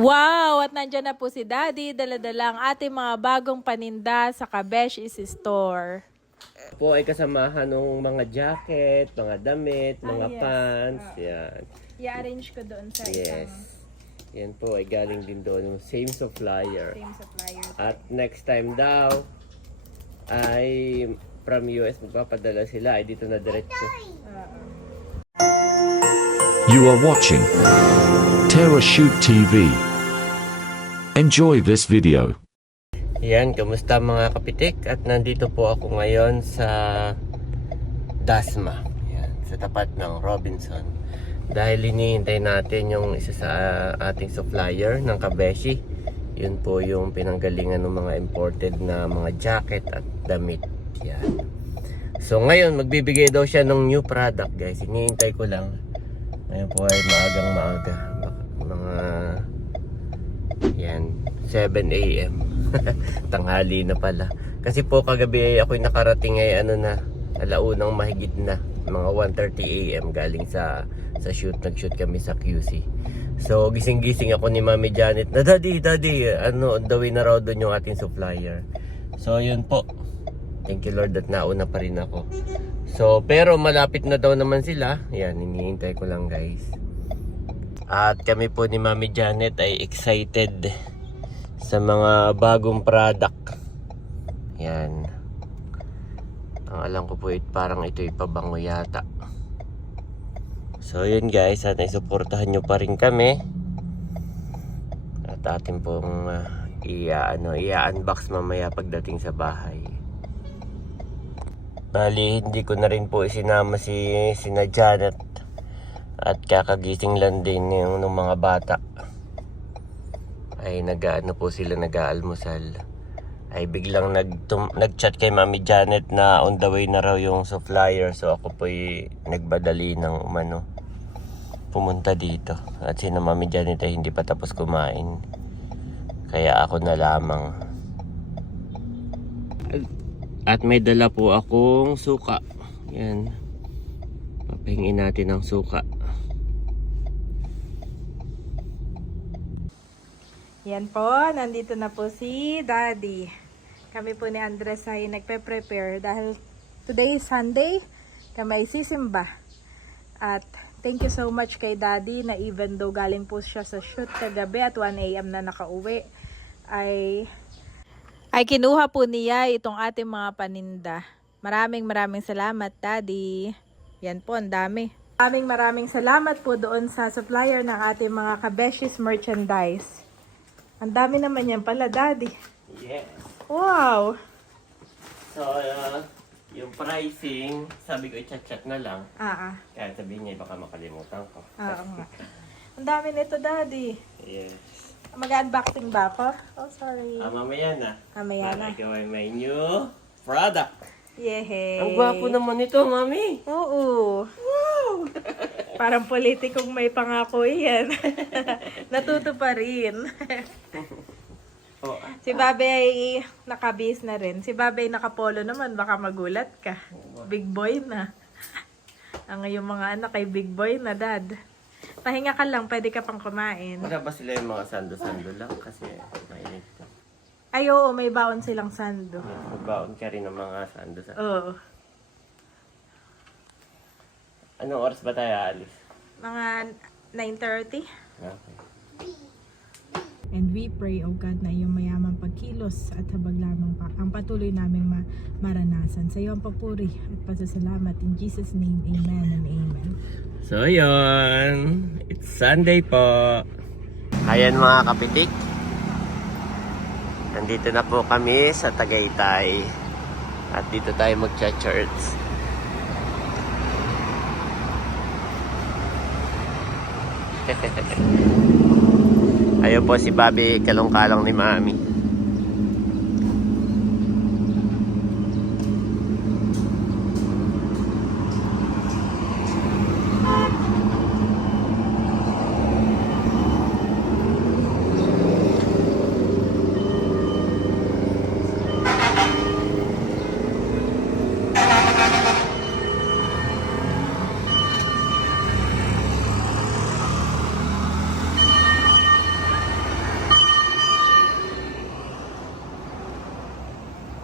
Wow! At nandyan na po si Daddy, dala-dala ang ating mga bagong paninda sa Kabesh is Store. Po ay kasamahan ng mga jacket, mga damit, mga yes. pants. Yan. I-arrange ko doon sa Yes. Yan po ay galing din doon yung same supplier. same supplier. At next time daw ay from US magpapadala sila ay dito na diretso. You are watching Terra Shoot TV. Enjoy this video. Yan, kamusta mga kapitik? At nandito po ako ngayon sa Dasma. Yan, sa tapat ng Robinson. Dahil hinihintay natin yung isa sa ating supplier ng Kabeshi. Yun po yung pinanggalingan ng mga imported na mga jacket at damit. Yan. So ngayon, magbibigay daw siya ng new product guys. Hinihintay ko lang. Ngayon po ay maagang maaga. Mga yan, 7 a.m. Tanghali na pala. Kasi po kagabi ay ako'y nakarating ay ano na, alaunang mahigit na. Mga 1:30 a.m. galing sa shoot. Nag-shoot kami sa QC. So gising-gising ako ni Mami Janet na, Daddy, ano, on the way na raw doon yung ating supplier. So yun po. Thank you Lord at nauna pa rin ako. So pero malapit na daw naman sila. Yan, hinihintay ko lang guys. At kami po ni Mami Janet ay excited sa mga bagong product. Yan. Ang alam ko po parang ito ipabango yata. So yun guys, sana isuportahan nyo pa rin kami. At atin pong i-unbox mamaya pagdating sa bahay. Bali, hindi ko na rin po isinama sina Janet. At kakagising lang din yung mga bata. Ay nag-ano po sila, nag-aalmusal. Ay biglang nag-chat kay Mami Janet na on the way na raw yung supplier. So ako po nagbadali ng pumunta dito. At si Mami Janet ay hindi pa tapos kumain. Kaya ako na lamang. At may dala po akong suka. Yan. Papahingin natin ang suka. Yan po, nandito na po si Daddy. Kami po ni Andres ay nagpe-prepare dahil today is Sunday, kami ay sisimba. At thank you so much kay Daddy na even though galing po siya sa shoot kagabi at 1 a.m. na nakauwi, ay kinuha po niya itong ating mga paninda. Maraming salamat Daddy. Yan po, ang dami. Maraming salamat po doon sa supplier ng ating mga Kabeshis merchandise. Ang dami naman yan pala, Daddy. Yes. Wow! So, yung pricing, sabi ko i-chat na lang. Kaya sabihin niya, baka makalimutan ko. Oo nga. Ang dami nito, Daddy. Yes. Mag-unboxing ba ako? Oh, sorry. Mamaya na. Mamaya na. Ikaw ay may new product. Yehey! Ang gwapo naman ito, Mami. Oo. Wow! Parang politikong may pangako yan. Natuto pa rin. Oh. Si Babe ay nakabihis na rin. Si Babe ay nakapolo naman. Baka magulat ka. Big boy na. Ang iyong mga anak ay big boy na, Dad. Pahinga ka lang. Pwede ka pang kumain. Wala ba sila yung mga sando-sando lang? Kasi mainit ko. Ay, oo. May baon silang sando. Magbaon ka rin ng mga sando-sando. Oo. Anong oras ba tayo aalis? Mga 9:30. Okay. And we pray, O God, na iyong mayamang pagkilos at habag lamang pa ang patuloy naming maranasan. Sa iyo ang papuri at pasasalamat. In Jesus' name, amen and amen. So yun, it's Sunday po. Ayan mga kapitik. Nandito na po kami sa Tagaytay. At dito tayo magcha-church. Ayun po si Bobby, kalong-kalong ni Mami.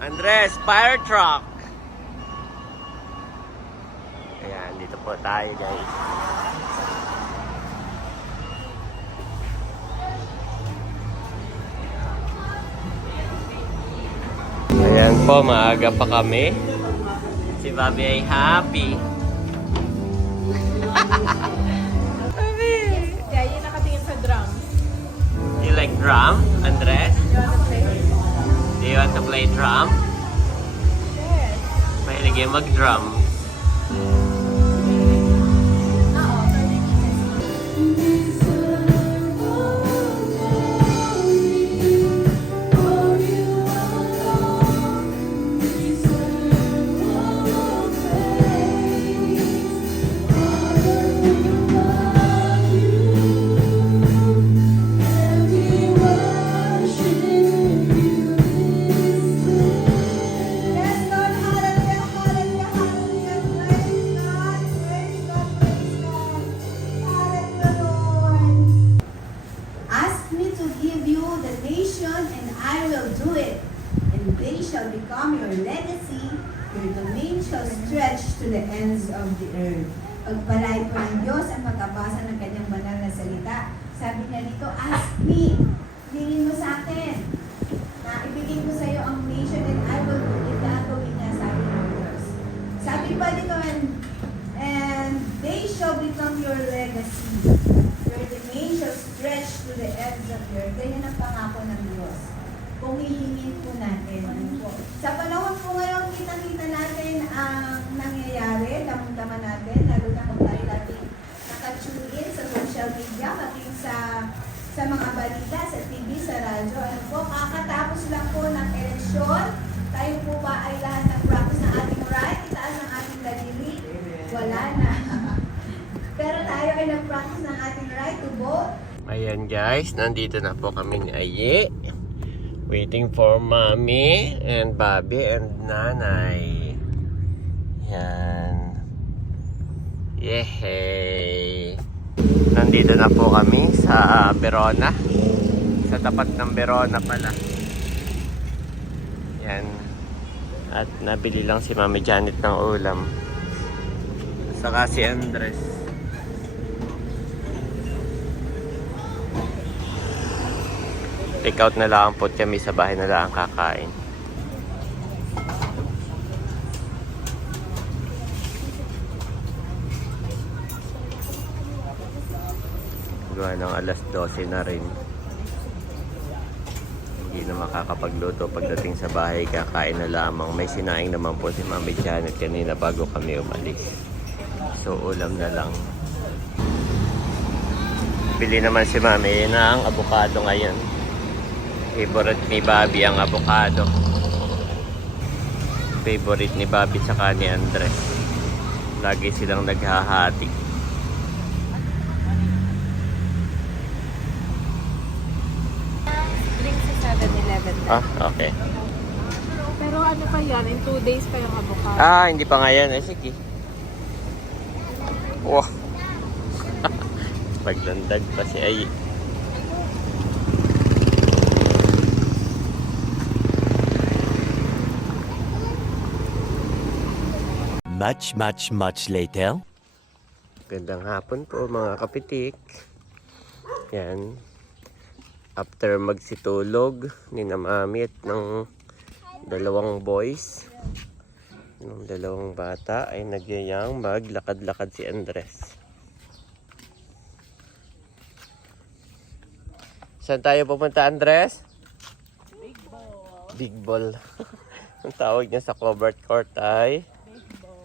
Andres, fire truck. Ayan, dito po tayo guys. Ayan po, maaga pa kami. Si Bobby ay happy. Kaya yun nakatingin sa drum. You like drum, Andres? You wanna play? Do you want to play drum? Yes. Mahilig yung mag-drum. Ask me to give you the nation, and I will do it. And they shall become your legacy. Your domain shall stretch to the ends of the earth. Pagpalain po ng Diyos ang pagkabasa ng kanyang banal na salita. Sabi niya dito, ask me. Hingin mo sa akin. Na ibigay ko sa iyo ang nation, and I will do it. Gagawin niya, sabi ng Diyos. Sabi pa dito, and they shall become your legacy. Your domain shall stretch to the ends of the earth. Ganyan ang pangako ng Diyos. Kung hihingin po natin. Sa panahon po ngayon, kita-kita natin ang nangyayari, damang-dama natin, lalo na kung tayo natin nakatune in sa social media, maging sa mga balita, sa TV, sa radyo. Ano po, kakatapos lang po ng eleksyon, tayo po ba ay lahat nag-practice ng ating right, itaas ng ating daliri? Wala na. Pero tayo ay nag-practice ng ating right to vote. Ayan guys, nandito na po kami ni Aye. Waiting for Mommy and Bobby and Nanay. Yan. Yehey! Nandito na po kami sa Verona. Sa tapat ng Verona pala. Yan. At nabili lang si Mami Janet ng ulam. Saka si Andres. Take out na lang po kami sa bahay na lang kakain. Gawa ng alas 12 na rin. Hindi na makakapagluto pagdating sa bahay, kakain na lamang. May sinaing naman po si Mami Janet kanina bago kami umalis. So ulam na lang. Bili naman si Mami ng avocado ngayon. Favorite ni Bobby ang avocado. Favorite ni Bobby saka ni Andres. Lagi silang naghahati. Drink sa 7-Eleven. Ah, okay. Pero ano pa yan? In 2 days pa yung avocado. Ah, hindi pa ngayon. Eh, sige. Wow. Paglandag pa si Ay. Much later. Gandang hapon po mga kapitik. Yan. After magsitulog ni na Mami at ng dalawang boys, ng dalawang bata, ay nagyayang maglakad-lakad si Andres. Saan tayo pupunta, Andres? Big ball. Big ball. Ang tawag niya sa covered court ay Big ball.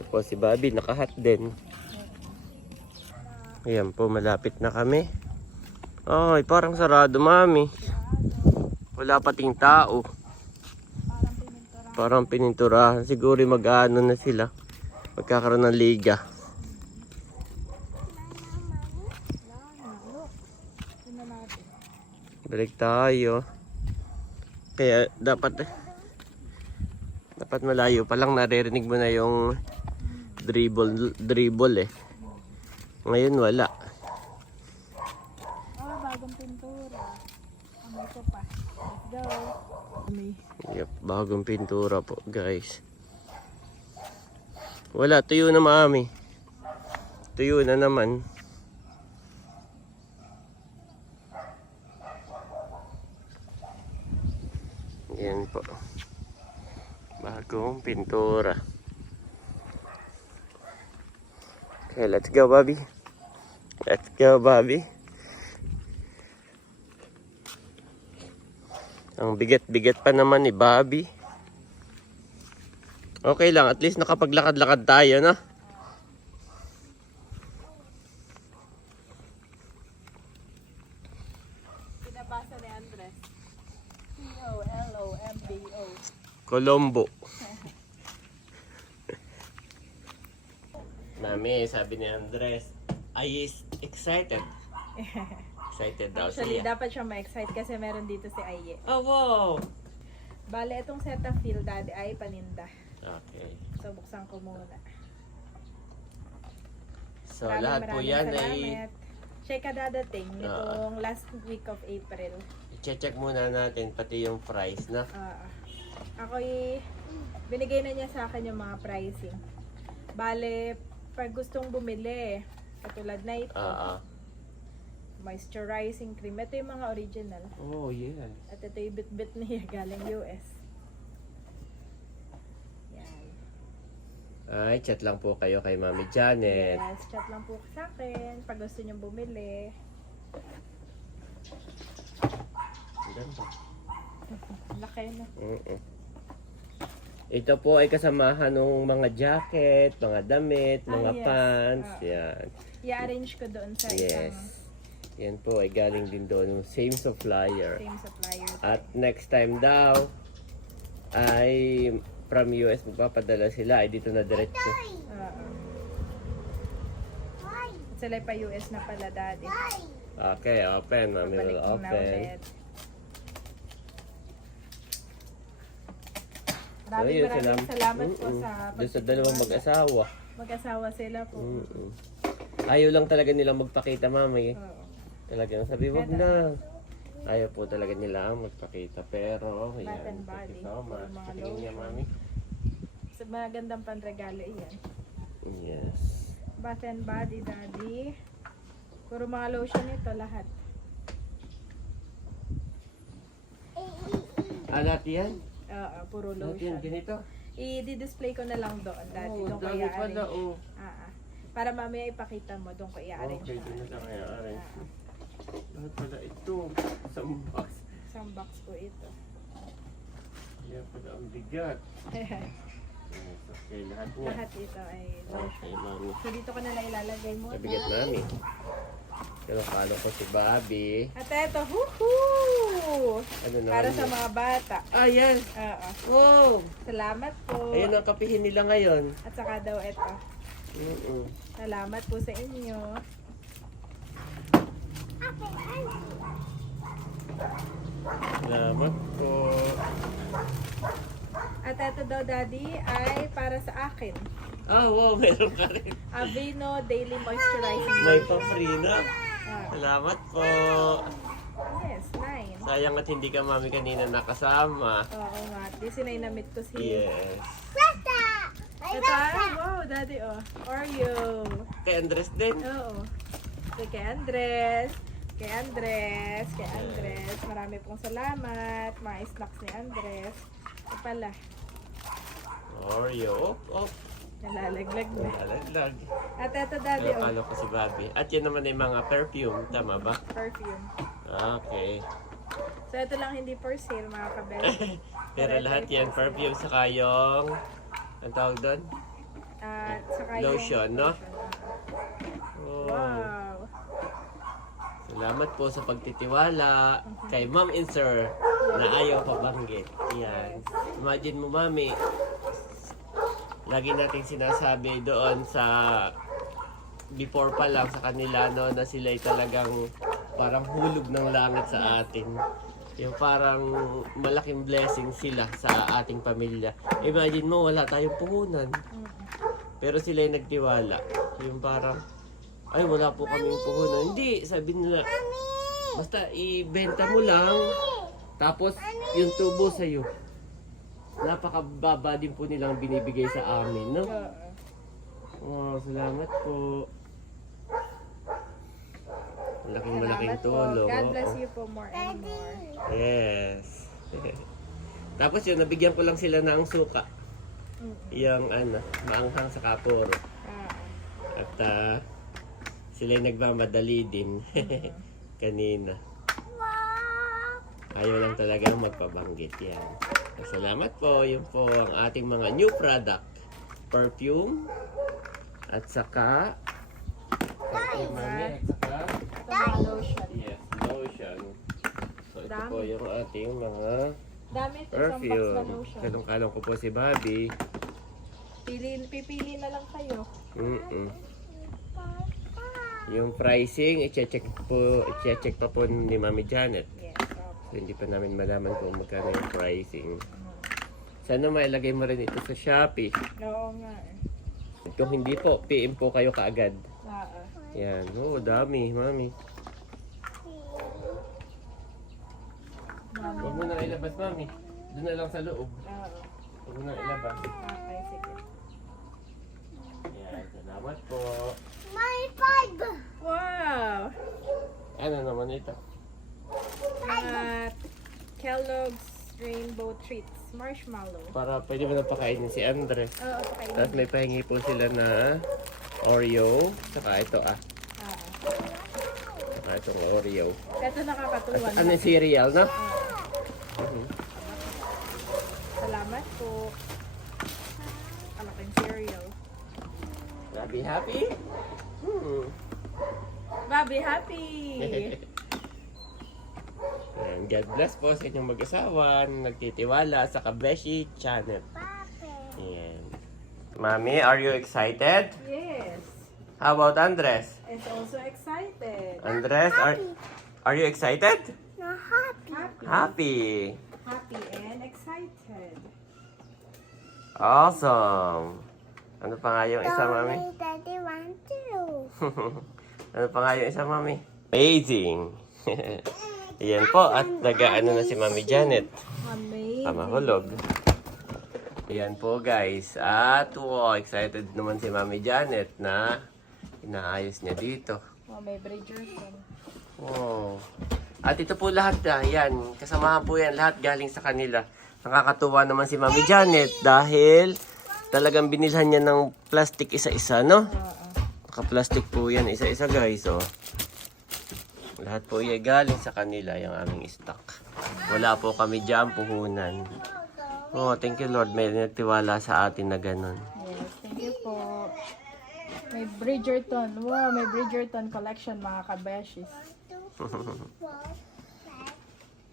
ito po si Bobby, nakahat din. Ayan po, malapit na kami. Ay, parang sarado, Mami. Wala pating tao. Parang pininturahan. Siguro mag-ano na sila. Magkakaroon ng liga. Balik tayo. Kaya dapat Dapat malayo pa lang naririnig mo na yung dribble eh. Ngayon wala. Oh, bagong pintura. Amoy ko pa. Let's go. Yep, bagong pintura po guys. Wala, tuyo na mami. Tuyo na naman. Yan po. Bagong pintura. Okay, let's go, Bobby. Let's go, Bobby. Ang bigat-bigat pa naman ni Bobby. Okay lang, at least nakapaglakad-lakad tayo, no? Pinabasa ni Andres. C-O-L-O-M-B-O. Colombo. Mami, sabi ni Andres, I is excited. Excited daw Actually, siya. dapat siya ma-excite kasi meron dito si Aye. Oh, wow! Bale, itong Cetaphil, daddy, ay paninda. Okay. So, buksan ko muna. So, lahat po yan ay salamat. Check ka dadating nitong last week of April. i-check muna natin pati yung price, na. Ako'y binigay na niya sa akin yung mga pricing. Bale, pag gustong bumili, katulad na ito, moisturizing cream. Ito yung mga original. Oh, yes. At ito yung bit-bit niya galing US. Yan. Ay, chat lang po kayo kay Mami Janet. Yes, chat lang po sa akin pag gusto nyo bumili. Ang ganda. Laki na. Ito po ay kasamahan ng mga jacket, mga damit, mga yes. pants. Yan. I-arrange ko doon sa Yes. isang Yan po ay galing din doon. Same supplier. same supplier. At next time daw ay from US magpapadala sila ay dito na diretso. Sila pa US na pala, daddy. Okay, open. Mami will Babalik ko na open. ulit. So, Maraming yun, salamat po sa doon sa dalawang mag-asawa. Mag-asawa sila po. Ayaw lang talaga nilang magpakita, Mami. Oo. Talagang sabi, wag na. Ayaw po talaga nila magpakita. Pero, Bath yan. and Thank you body. so much. Mga Tingin niya, lotion. Mami. So, magandang panregalo iyan. Yes. Bath and body, daddy. Puro mga lotion ito, lahat. Lahat yan? Oo, puro Lahat yan, lotion. ganito? I-display ko na lang doon, daddy. Oh, Doon ko dami pala, i-arrange. oh. Para mamaya ipakita mo, doon ko i-arrange. Okay, na. doon na kaya arrange. Lahat pala ito. Isang box. Isang box po ito. Kaya pala ang bigat. Yes, okay, lahat niya. Lahat ito ay lotion. Okay, Mami. So, dito ko na lang ilalagay mo. Nabigat Mami. Pero kala ko si Bobby. At ito, huhu! Ano naman Para sa yun? mga bata. Ah, yan. Oo. Wow! Salamat po. Ayun ang kapihin nila ngayon. At saka daw ito. Salamat po sa inyo. Salamat po. At ito daw, daddy, ay para sa akin. Ah, wow, meron ka rin. Aveeno Daily Moisturizing. May pa-free na. Ah, Salamat po. yes, 9. Sayang at hindi ka Mami kanina nakasama. Oo nga. Di sinay-namit ko si... Yes. Ito, ay, wow, daddy, oh. Oreo. Kay Andres din. Oo. So, kay Andres. Kay Andres. Kay Andres. Marami pong salamat. Mga snacks ni Andres. Ito pala. Oreo. Oh, Nalalaglag na. Nalalaglag. At ito, daddy, Pero oh. kala ko si Bobby. At yan naman ay mga perfume. Tama ba? Perfume. Okay. So, ito lang hindi for sale, mga kabel. Pero lahat yan perfume saka yung ang tawag doon? At saka Lotion, yung no? lotion. Oh. Wow. Salamat po sa pagtitiwala kay Ma'am and Sir na ayaw pabanggit. Yan. Imagine mo, Mami, lagi nating sinasabi doon sa before pa lang sa kanila no, na sila'y talagang parang hulog ng langit sa atin. Yung parang malaking blessing sila sa ating pamilya. Imagine mo, wala tayong puhunan. Pero sila yung nagtiwala. Yung parang, ay wala po kaming puhunan. Hindi, sabi nila, basta ibenta mo lang, tapos yung tubo sa'yo. Napakababa din po nilang binibigay sa amin, no? Oh, salamat po. Malaking Salamat po. tulong. God bless Oo. you po more and more. Yes. Tapos yun, nabigyan ko lang sila ng suka. Yung maanghang sa kapuro. At sila yung nagmamadali din. Kanina. Ayaw lang talagang magpabanggit yan. Salamat po. Yun po ang ating mga new product. Perfume. At saka perfume mami. At saka Ito mga lotion. yes, lotion. So ito Dami. po yung ating mga Dami ito, isang box na perfume. lotion. Kalong-kalong ko po si Bobby. Pipili na lang kayo. Yung pricing, i-check pa po ni Mami Janet. Yes. So, hindi pa namin malaman kung magkano yung pricing. Sana mailagay mo rin ito sa Shopee. Oo nga. Kung hindi po, PM po kayo kaagad. Yan. Oh, dami, Mami. Huwag mo na ilabas, Mami. Doon na lang sa loob. Huwag mo na ilabas. Okay, sige. Yan, salamat po. Wow! Ano naman ito? Mga Kellogg's Rainbow Treats. Marshmallow. Para pwede mo na pakainin si Andres. Oo, pakainin. Tapos may pahingi po sila na Oreo. Saka ito Saka itong Oreo. Ito nakakatuwa. Ano yung cereal, no? Salamat po. Malaking cereal. Bobby, happy? Bobby, happy! And God bless po sa inyong mag-asawa na nagtitiwala sa Kabeshi Channel. Yan. Mami, are you excited? Yes. How about Andres? It's also excited. Andres, are you excited? Happy. Happy. Happy and excited. Awesome. Ano pa nga yung isa, Mami? Daddy want to. Ano pa nga yung isa, Mami? Amazing. Yan po. At nag-ano na si Mami Janet. Amazing. Pamahulog. Yan po, guys. At wow, excited naman si Mami Janet na inaayos niya dito. Oh, may Bridgerton. Wow. At ito po lahat yan. Kasamahan po yan. Lahat galing sa kanila. Nakakatuwa naman si Mami Janet dahil talagang binilhan niya ng plastic isa-isa, no? Naka-plastic po yan isa-isa, guys, oh. Lahat po yan galing sa kanila yung aming stock. Wala po kami dyan puhunan. Oh, thank you, Lord. May nagtiwala sa atin na ganun. Yes, thank you po. May Bridgerton. Wow, may Bridgerton collection, mga kabeshis.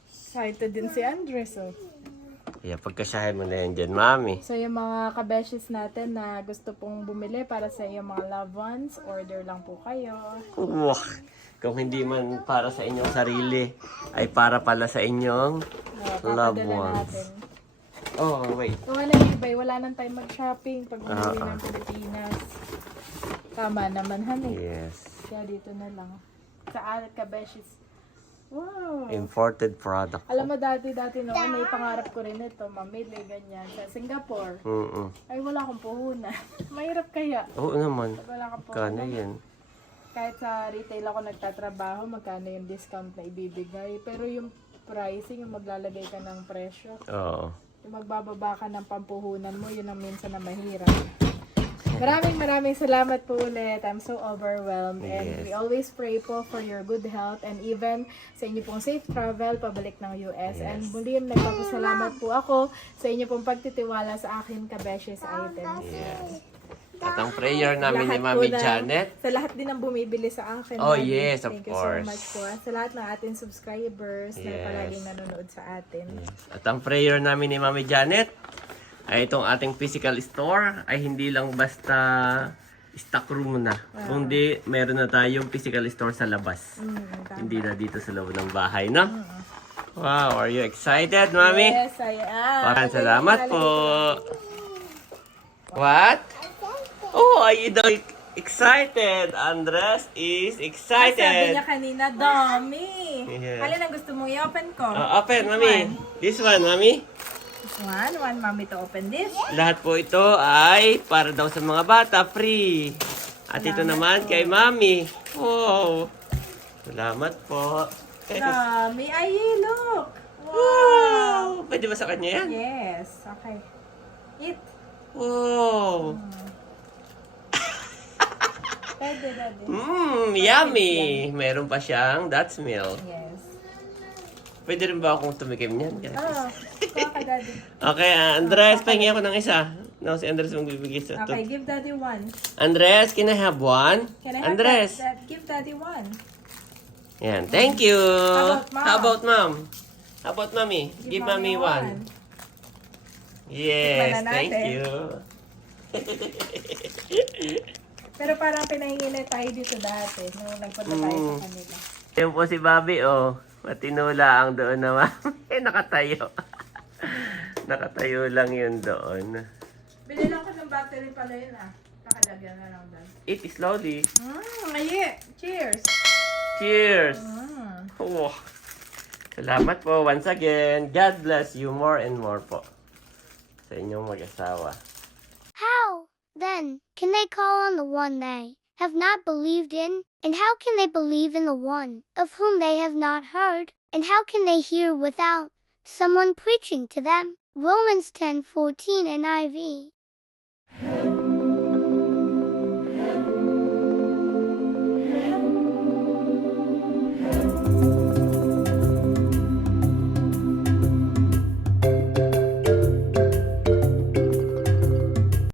Excited din si Andres, oh. Kaya pagkasyahin mo na yan dyan, Mami. So, yung mga kabeshis natin na gusto pong bumili para sa iyong mga loved ones, order lang po kayo. Wow. Kung hindi man para sa inyong sarili, ay para pala sa inyong loved Papadala ones. natin. Oh, wait. Kung ano ibay, wala nang time mag-shopping pag umuwi ng Pilipinas. Tama naman, honey. Yes. Kaya dito na lang. Sa alat kabeshis. Wow! Imported product. Alam mo, dati noon, may pangarap ko rin ito, mamili, ganyan. Sa Singapore, ay wala akong puhunan. Mahirap kaya. Oo naman. Pag wala kang Kano puhunan. yan? Kahit sa retail ako nagtatrabaho, magkano yung discount na ibibigay. Pero yung pricing, yung maglalagay ka ng presyo, Oo. yung magbababa ka ng pampuhunan mo, yun ang minsan na mahirap. Maraming salamat po ulit. I'm so overwhelmed. And we always pray po for your good health and even sa inyo pong safe travel pabalik ng US. And muli nagpapasalamat po ako sa inyo pong pagtitiwala sa akin kabeshes items. Yes. At ang prayer namin ni Lahat po Mami na- Janet. Sa lahat din ng bumibili sa akin. Oh, Mami. yes, of Thank you course. so much po. Sa lahat ng ating subscribers na Yes. palaging nanonood sa atin. At ang prayer namin ni Mami Janet ay itong ating physical store ay hindi lang basta stock room na. Kundi meron na tayong physical store sa labas. Hindi na dito sa loob ng bahay, no? Wow, are you excited, Mami? Yes, I am. Maraming salamat po. What? Oh, are you daw excited? Andres is Sabi excited. niya kanina, dami. Yeah. Alin ang gusto mong i-open ko? Open, Which Mami. one? This one, Mami. This one. Want Mommy to open this? Lahat po ito ay para daw sa mga bata, free. At ito naman kay Mami. Wow. Salamat po. Dami. Ay, look. Wow. Pwede ba sa kanya yan? Yes. Okay. Eat. Wow. Pwede, Daddy. Yummy. Meron pa siyang Dutch milk. Yes. Pwede rin ba akong tumikim niyan? guys? Oh, kuha ka, Daddy. Okay, Andres, pahingi ako ng isa. No, si Andres magbibigay sa Okay, give Daddy one. Andres, can I have one? Can I have Andres. give Daddy one? Yan, thank you. How about Mom? How about Mommy? Give Mommy one. Tikman Yes, na thank natin. you. Pero parang pinahingi na tayo dito dati nung nagpunta tayo sa kanila. Yan po si Bobby, oh. Matinula ang doon naman. Nakatayo. Nakatayo lang yun doon. Bili lang ko ng battery pala yun Nakalagyan na lang doon. Eat slowly. Aye. Cheers. Cheers! Oh. Salamat po once again. God bless you more and more po sa inyong mag-asawa. How, then, can they call on the one they have not believed in? And how can they believe in the one of whom they have not heard? And how can they hear without someone preaching to them? Romans 10:14 NIV.